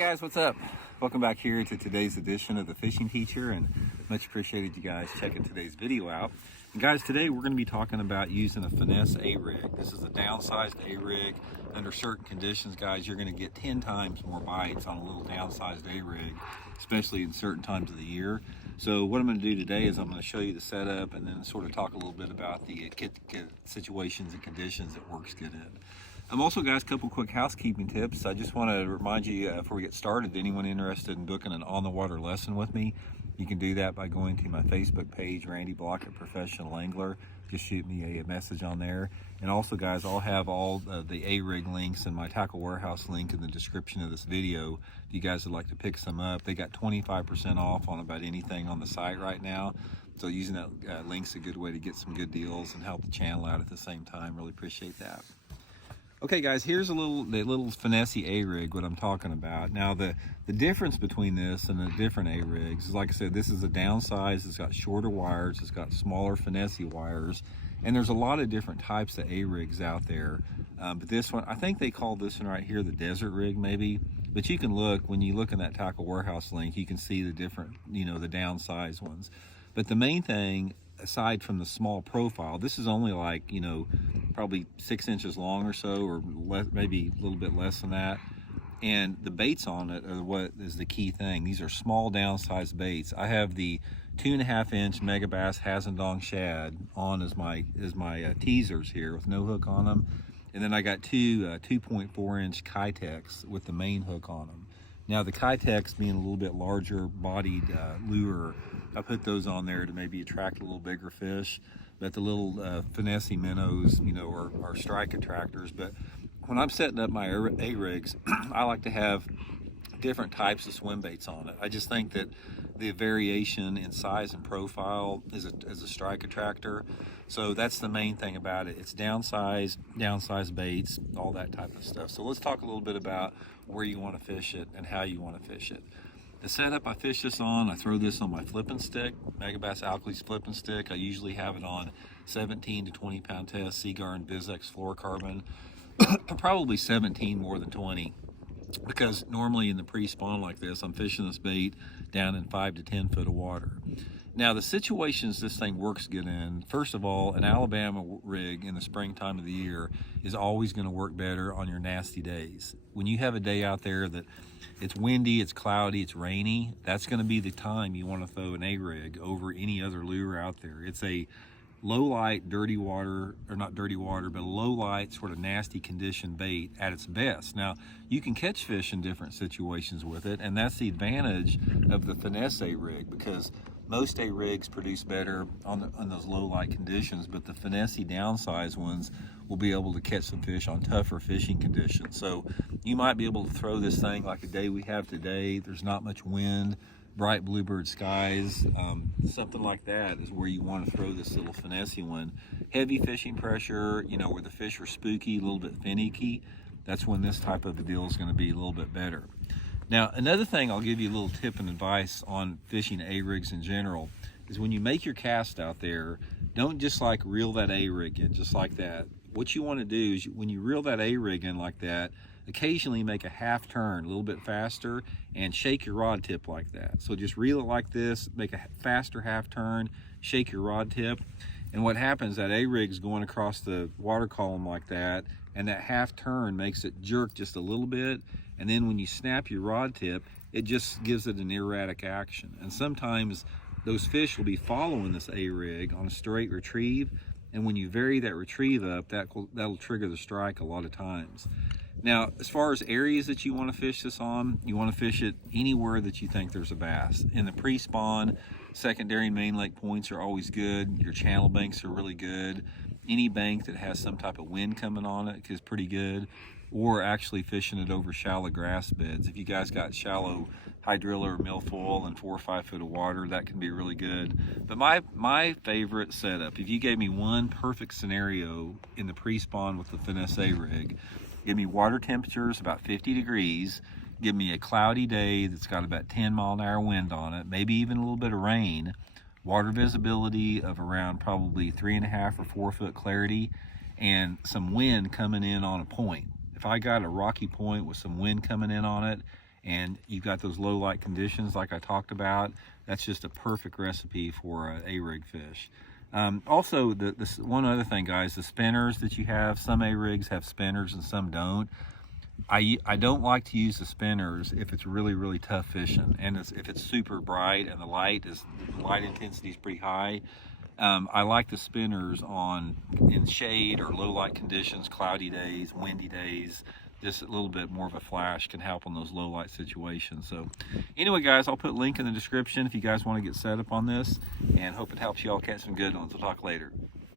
guys, what's up? Welcome back here to today's edition of the Fishing Teacher, and much appreciated you guys checking today's video out. And guys, today we're going to be talking about using a finesse A-rig. This is a downsized A-rig. Under certain conditions, guys, you're going to get 10 times more bites on a little downsized A-rig, especially in certain times of the year. So what I'm going to do today is I'm going to show you the setup and then sort of talk a little bit about the situations and conditions it works good in. Also, guys, a couple quick housekeeping tips. I just want to remind you before we get started, anyone interested in booking an on-the-water lesson with me, you can do that by going to my Facebook page, Randy Blockett Professional Angler. Just shoot me a message on there. And also, guys, I'll have all the A-rig links and my tackle warehouse link in the description of this video. If you guys would like to pick some up, they got 25% off on about anything on the site right now. So using that link's a good way to get some good deals and help the channel out at the same time. Really appreciate that. Okay, guys, here's the little finesse A-rig, what I'm talking about. Now, the difference between this and the different A-rigs is, like I said, this is a downsize. It's got shorter wires. It's got smaller finesse wires. And there's a lot of different types of A-rigs out there. But this one, I think they call this one right here the desert rig, maybe. But you can look, when you look in that tackle warehouse link, you can see the different, the downsized ones. But the main thing, aside from the small profile, this is only like, probably 6 inches long or so, or less, maybe a little bit less than that. And the baits on it are what is the key thing. These are small downsized baits. I have the 2.5 inch Megabass Hazendong shad on as my teasers here with no hook on them. And then I got two 2.4 inch Kitex with the main hook on them. Now the Kitex being a little bit larger bodied lure, I put those on there to maybe attract a little bigger fish. But the little finesse minnows, are strike attractors. But when I'm setting up my A-rigs, I like to have different types of swim baits on it. I just think that the variation in size and profile is a strike attractor. So that's the main thing about it. It's downsized baits, all that type of stuff. So let's talk a little bit about where you want to fish it and how you want to fish it. The setup I fish this on, I throw this on my flipping stick, Megabass Alkalies flipping stick. I usually have it on 17 to 20 pound test, Seaguar Bizex fluorocarbon. Probably 17 more than 20, because normally in the pre-spawn like this, I'm fishing this bait down in 5 to 10 foot of water. Now, the situations this thing works good in, first of all, an Alabama rig in the springtime of the year is always going to work better on your nasty days. When you have a day out there that it's windy, it's cloudy, it's rainy, that's going to be the time you want to throw an A-rig over any other lure out there. It's a low light, dirty water, or not dirty water, but a low light, sort of nasty condition bait at its best. Now, you can catch fish in different situations with it, and that's the advantage of the finesse A-rig, because most A-rigs produce better on those low light conditions, but the finesse downsized ones will be able to catch some fish on tougher fishing conditions. So you might be able to throw this thing like the day we have today. There's not much wind, bright bluebird skies, something like that is where you want to throw this little finesse one. Heavy fishing pressure, where the fish are spooky, a little bit finicky, that's when this type of a deal is going to be a little bit better. Now, another thing I'll give you a little tip and advice on fishing A-rigs in general is when you make your cast out there, don't just like reel that A-rig in just like that. What you want to do is when you reel that A-rig in like that, occasionally make a half turn a little bit faster and shake your rod tip like that. So just reel it like this, make a faster half turn, shake your rod tip. And what happens, that A-rig's going across the water column like that, and that half turn makes it jerk just a little bit. And then when you snap your rod tip, it just gives it an erratic action. And sometimes those fish will be following this A-rig on a straight retrieve. And when you vary that retrieve up, that'll trigger the strike a lot of times. Now, as far as areas that you want to fish this on, you want to fish it anywhere that you think there's a bass. In the pre-spawn, secondary and main lake points are always good. Your channel banks are really good. Any bank that has some type of wind coming on it is pretty good. Or actually fishing it over shallow grass beds. If you guys got shallow hydrilla or milfoil and 4 or 5 foot of water, that can be really good. But my favorite setup, if you gave me one perfect scenario in the pre-spawn with the finesse A-rig, give me water temperatures about 50 degrees, give me a cloudy day that's got about 10 mile an hour wind on it, maybe even a little bit of rain, water visibility of around probably 3.5 or 4 foot clarity, and some wind coming in on a point. If I got a rocky point with some wind coming in on it and you've got those low light conditions like I talked about, that's just a perfect recipe for a rig fish. Also, this one other thing, guys, the spinners that you have, some A-rigs have spinners and some don't. I don't like to use the spinners if it's really tough fishing, and if it's super bright and the light intensity is pretty high. I like the spinners in shade or low light conditions, cloudy days, windy days. Just a little bit more of a flash can help on those low light situations. So anyway, guys, I'll put a link in the description if you guys want to get set up on this, and hope it helps you all catch some good ones. We'll talk later.